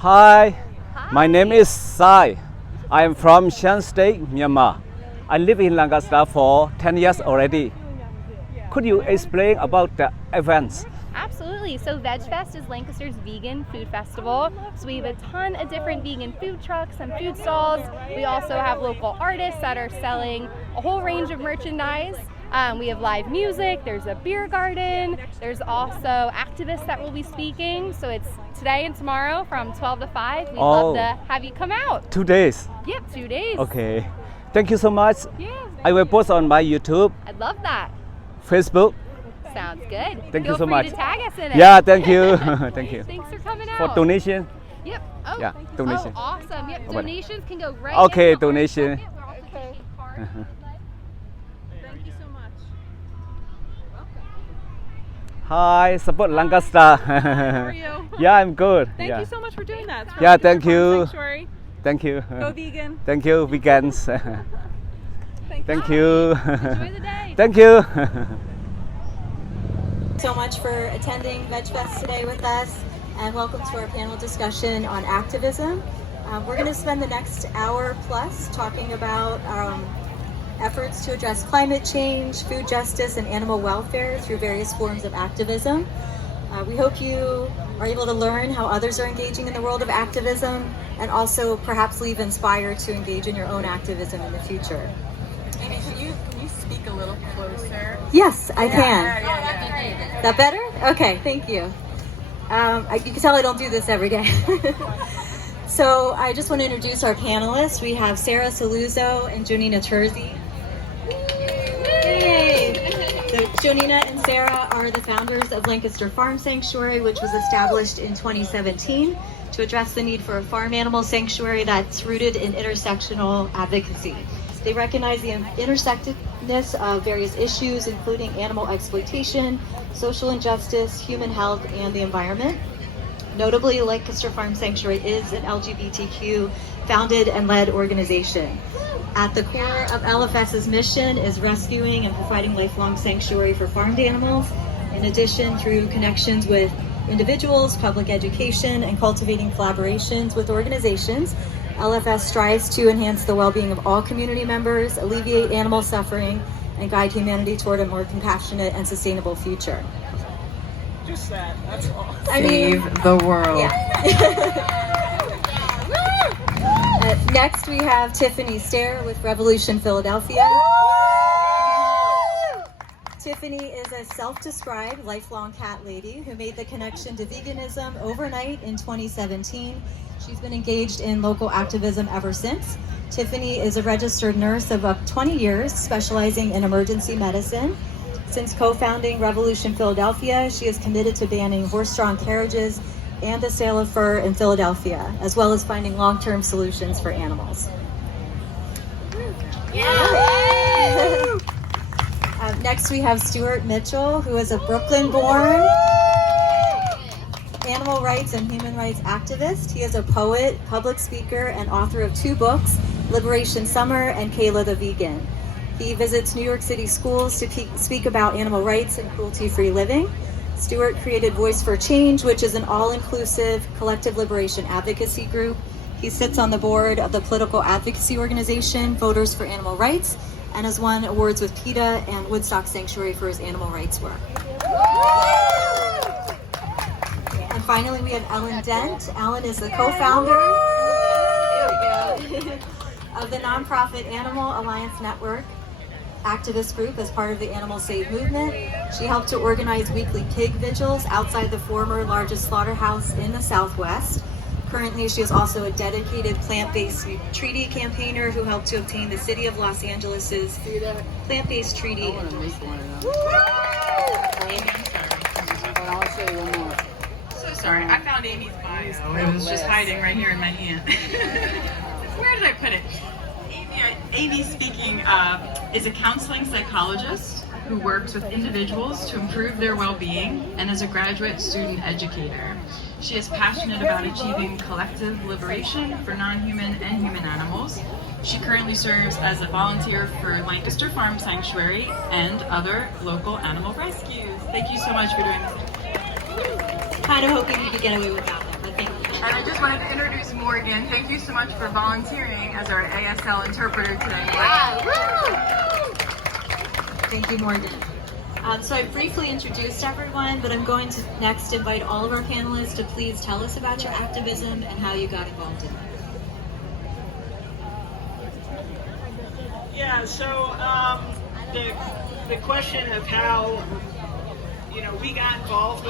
Hi, my name is Sai. I am from Shan State, Myanmar. I live in Lancaster for 10 years already. Could you explain about the events? Absolutely. So Vegfest is Lancaster's vegan food festival. So we have a ton of different vegan food trucks and food stalls. We also have local artists that are selling a whole range of merchandise. We have live music, there's a beer garden, there's also activists that will be speaking. So it's today and tomorrow from 12 to 5. We'd love to have you come out. 2 days. Yep, 2 days. Okay. Thank you so much. Yeah. I will post on my YouTube, I'd love that. Facebook. Sounds good. Thank Feel you so free much. to tag us in it. Yeah, thank you. Thank you. Thanks for coming out. For donation. Yep. Oh, Yeah, donation. Oh, awesome. Yep, Okay. donations can go right Okay, in the donation. bucket. We're also taking cards. Thank you so much. Hi, support Lancaster. How are you? Yeah, I'm good. Thank yeah. you so much for doing that. It's Yeah, really thank good for you. Sanctuary. Thank you. Go vegan. Thank you, vegans. Thank you. Enjoy the day. Thank you. So much for attending Vegfest today with us, and welcome to our panel discussion on activism. We're going to spend the next hour plus talking about efforts to address climate change, food justice, and animal welfare through various forms of activism. We hope you are able to learn how others are engaging in the world of activism, and also perhaps leave inspired to engage in your own activism in the future. Amy, can you speak a little closer? Yes, I can. Yeah. That better? Okay, thank you. You can tell I don't do this every day. So I just want to introduce our panelists. We have Sarah Saluzzo and Jonina Terzi. Yay! So Jonina and Sarah are the founders of Lancaster Farm Sanctuary, which was established in 2017 to address the need for a farm animal sanctuary that's rooted in intersectional advocacy. They recognize the intersectedness of various issues, including animal exploitation, social injustice, human health, and the environment. Notably, Lancaster Farm Sanctuary is an LGBTQ founded and led organization. At the core of LFS's mission is rescuing and providing lifelong sanctuary for farmed animals. In addition, through connections with individuals, public education, and cultivating collaborations with organizations, LFS strives to enhance the well-being of all community members, alleviate animal suffering, and guide humanity toward a more compassionate and sustainable future. Just that. That's all. Save the world. Next, we have Tiffany Stair with Revolution Philadelphia. Tiffany is a self-described lifelong cat lady who made the connection to veganism overnight in 2017. She's been engaged in local activism ever since. Tiffany is a registered nurse of up 20 years, specializing in emergency medicine. Since co-founding Revolution Philadelphia, she is committed to banning horse-drawn carriages and the sale of fur in Philadelphia, as well as finding long-term solutions for animals. Next, we have Stuart Mitchell, who is a Brooklyn-born animal rights and human rights activist. He is a poet, public speaker, and author of 2 books, Liberation Summer and Kayla the Vegan. He visits New York City schools to speak about animal rights and cruelty-free living. Stuart created Voice for Change, which is an all-inclusive collective liberation advocacy group. He sits on the board of the political advocacy organization Voters for Animal Rights, and has won awards with PETA and Woodstock Sanctuary for his animal rights work. And finally, we have Ellen Dent. Ellen is the co-founder of the nonprofit Animal Alliance Network activist group as part of the Animal Save movement. She helped to organize weekly pig vigils outside the former largest slaughterhouse in the Southwest. Currently, she is also a dedicated plant-based treaty campaigner who helped to obtain the City of Los Angeles's plant-based treaty. So sorry, I found Amy's bio. It was just hiding right here in my hand. Where did I put it? Amy speaking, is a counseling psychologist who works with individuals to improve their well-being and is a graduate student educator. She is passionate about achieving collective liberation for non-human and human animals. She currently serves as a volunteer for Lancaster Farm Sanctuary and other local animal rescues. Thank you so much for doing this. Kind of hoping you could get away with that, but thank you. And I just wanted to introduce Morgan. Thank you so much for volunteering as our ASL interpreter today. Thank you, Morgan. So I've briefly introduced everyone, but I'm going to next invite all of our panelists to please tell us about your activism and how you got involved in it. Yeah, so the question of how we got involved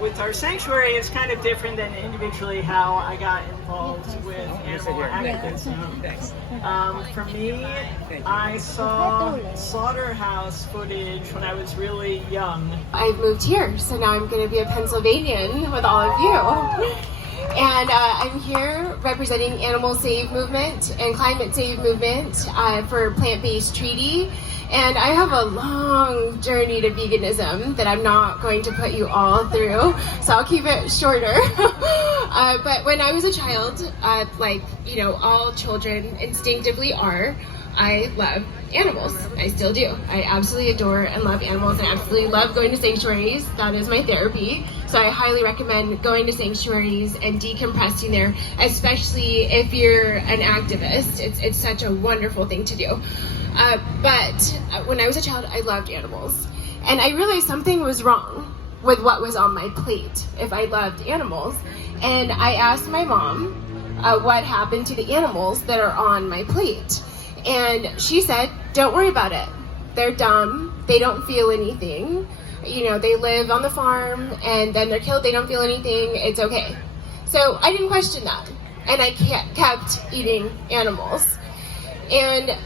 with our sanctuary is kind of different than individually how I got involved with animal activism. For me, I saw slaughterhouse footage when I was really young. I've moved here, so now I'm going to be a Pennsylvanian with all of you. And I'm here representing Animal Save Movement and Climate Save Movement for Plant-Based Treaty. And I have a long journey to veganism that I'm not going to put you all through, so I'll keep it shorter. But when I was a child, all children instinctively are, I love animals. I still do. I absolutely adore and love animals and absolutely love going to sanctuaries. That is my therapy. So I highly recommend going to sanctuaries and decompressing there, especially if you're an activist. It's such a wonderful thing to do. But when I was a child, I loved animals. And I realized something was wrong with what was on my plate if I loved animals. And I asked my mom what happened to the animals that are on my plate. And she said, don't worry about it. They're dumb. They don't feel anything. They live on the farm and then they're killed. They don't feel anything. It's okay. So I didn't question that. And I kept eating animals. And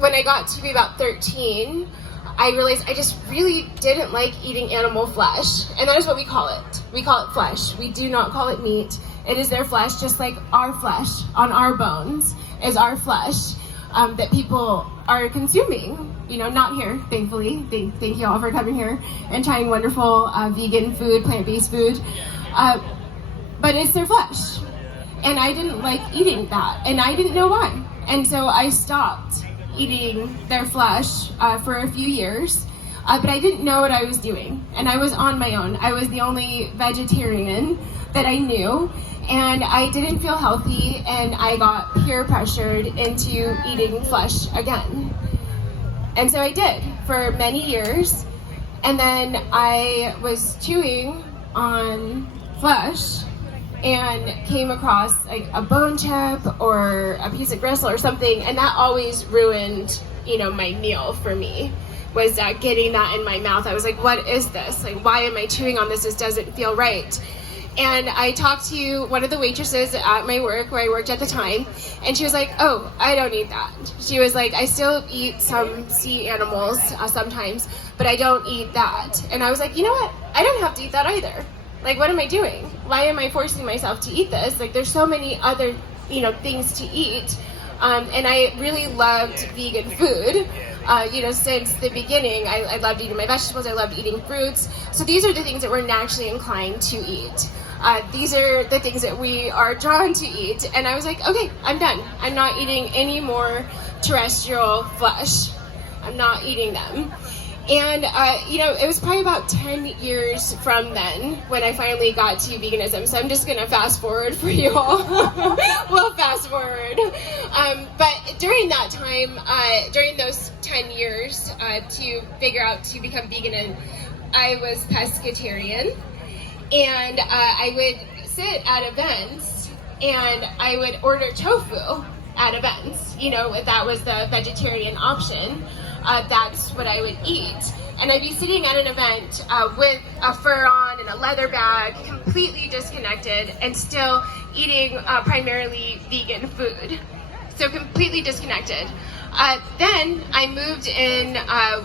when I got to be about 13, I realized I just really didn't like eating animal flesh. And that is what we call it. We call it flesh. We do not call it meat. It is their flesh, just like our flesh on our bones is our flesh that people are consuming. Not here, thankfully. Thank you all for coming here and trying wonderful vegan food, plant-based food. But it's their flesh. And I didn't like eating that. And I didn't know why. And so I stopped eating their flesh for a few years. But I didn't know what I was doing. And I was on my own. I was the only vegetarian that I knew. And I didn't feel healthy, and I got peer pressured into eating flesh again. And so I did for many years. And then I was chewing on flesh and came across like a bone chip or a piece of gristle or something, and that always ruined, my meal for me. Was getting that in my mouth. I was like, what is this? Like, why am I chewing on this? This doesn't feel right. And I talked to one of the waitresses at my work, where I worked at the time, and she was like, oh, I don't eat that. She was like, I still eat some sea animals sometimes, but I don't eat that. And I was like, you know what? I don't have to eat that either. Like, what am I doing? Why am I forcing myself to eat this? Like, there's so many other, things to eat. And I really loved vegan food. Since the beginning, I loved eating my vegetables, I loved eating fruits. So these are the things that we're naturally inclined to eat. These are the things that we are drawn to eat. And I was like, okay, I'm done. I'm not eating any more terrestrial flesh. I'm not eating them. And, it was probably about 10 years from then when I finally got to veganism. So I'm just going to fast forward for you all. We'll fast forward. But during that time, during those 10 years to figure out to become vegan, I was pescatarian. And I would sit at events and I would order tofu at events. That was the vegetarian option. That's what I would eat. And I'd be sitting at an event with a fur on and a leather bag, completely disconnected, and still eating primarily vegan food. So completely disconnected. Then I moved in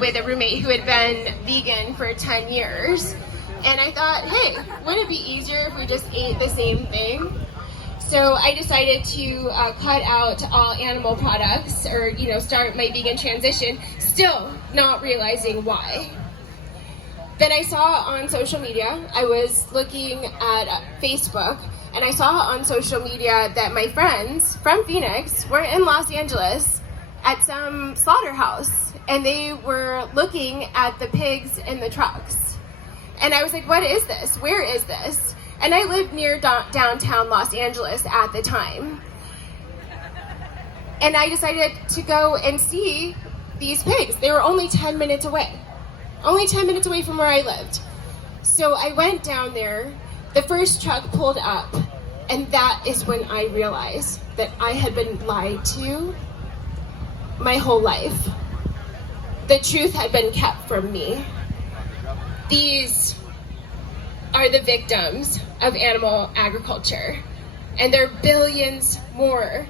with a roommate who had been vegan for 10 years. And I thought, hey, wouldn't it be easier if we just ate the same thing? So I decided to cut out all animal products or, start my vegan transition, still not realizing why. Then I saw on social media, I was looking at Facebook, and I saw on social media that my friends from Phoenix were in Los Angeles at some slaughterhouse, and they were looking at the pigs in the trucks. And I was like, what is this? Where is this? And I lived near downtown Los Angeles at the time. And I decided to go and see these pigs. They were only 10 minutes away. Only 10 minutes away from where I lived. So I went down there, the first truck pulled up, and that is when I realized that I had been lied to my whole life. The truth had been kept from me. These are the victims of animal agriculture, and there are billions more.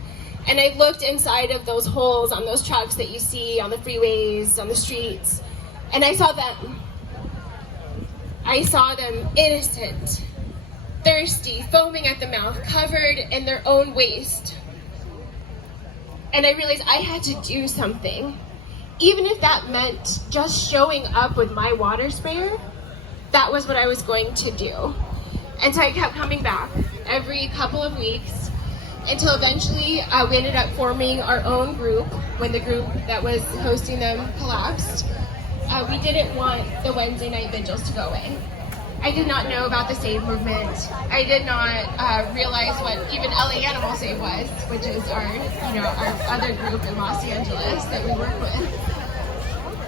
And I looked inside of those holes on those trucks that you see on the freeways, on the streets, and I saw them. I saw them innocent, thirsty, foaming at the mouth, covered in their own waste. And I realized I had to do something. Even if that meant just showing up with my water sprayer, that was what I was going to do. And so I kept coming back every couple of weeks until eventually we ended up forming our own group when the group that was hosting them collapsed. We didn't want the Wednesday night vigils to go away. I did not know about the Save movement. I did not realize what even LA Animal Save was, which is our other group in Los Angeles that we work with.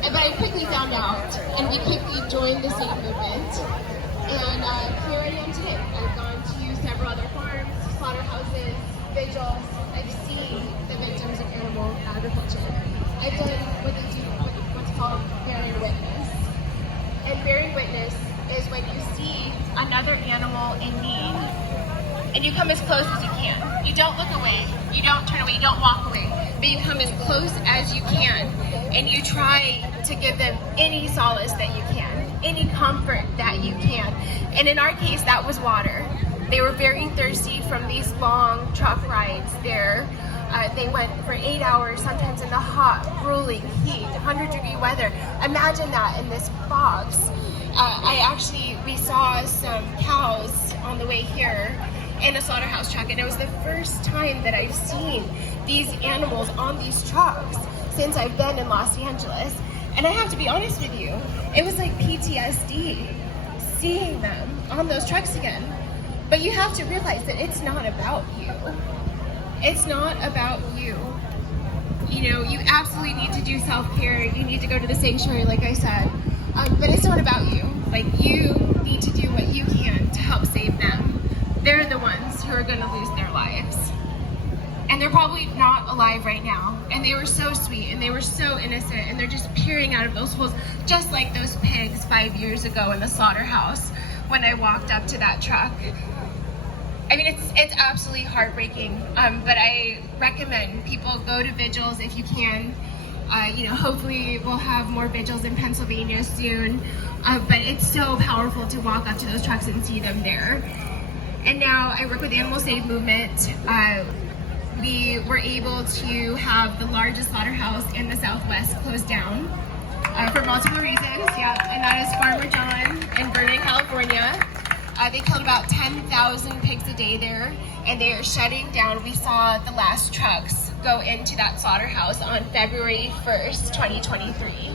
But I quickly found out, and we quickly joined the Save movement. And here I am today. I've gone to several other farms, slaughterhouses, vigils. I've seen the victims of animal agriculture. I've done what's called bearing witness. And bearing witness is when you see another animal in need, and you come as close as you can. You don't look away, you don't turn away, you don't walk away, but you come as close as you can, and you try to give them any solace that you can, any comfort that you can. And in our case, that was water. They were very thirsty from these long truck rides there. They went for 8 hours, sometimes in the hot, grueling heat, 100-degree weather. Imagine that in this box. We saw some cows on the way here in a slaughterhouse truck, and it was the first time that I've seen these animals on these trucks since I've been in Los Angeles. And I have to be honest with you, it was like PTSD seeing them on those trucks again. But you have to realize that it's not about you. It's not about you. You absolutely need to do self-care. You need to go to the sanctuary, like I said. But it's not about you. Like, you need to do what you can to help save them. They're the ones who are going to lose their lives. And they're probably not alive right now. And they were so sweet, and they were so innocent, and they're just peering out of those holes, just like those pigs 5 years ago in the slaughterhouse when I walked up to that truck. I mean, it's absolutely heartbreaking, but I recommend people go to vigils if you can. Hopefully we'll have more vigils in Pennsylvania soon, but it's so powerful to walk up to those trucks and see them there. And now I work with Animal Save Movement. We were able to have the largest slaughterhouse in the Southwest closed down for multiple reasons, and that is Farmer John in Vernon, California. They killed about 10,000 pigs a day there, and they are shutting down. We saw the last trucks go into that slaughterhouse on February 1st, 2023.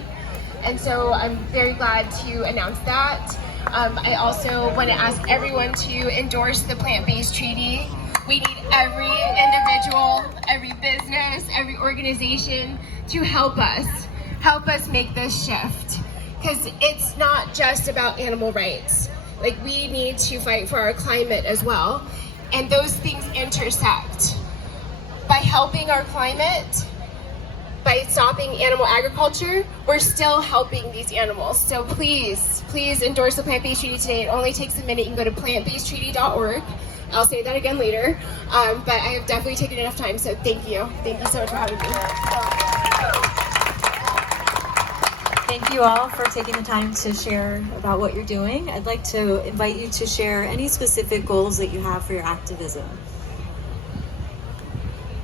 And so I'm very glad to announce that. I also want to ask everyone to endorse the plant-based treaty. We need every individual, every business, every organization to help us make this shift. Because it's not just about animal rights. Like, we need to fight for our climate as well. And those things intersect. By helping our climate, by stopping animal agriculture, we're still helping these animals. So please endorse the plant-based treaty today. It only takes a minute. You can go to plantbasedtreaty.org. I'll say that again later. But I have definitely taken enough time, so thank you. Thank you so much for having me. Thank you all for taking the time to share about what you're doing. I'd like to invite you to share any specific goals that you have for your activism.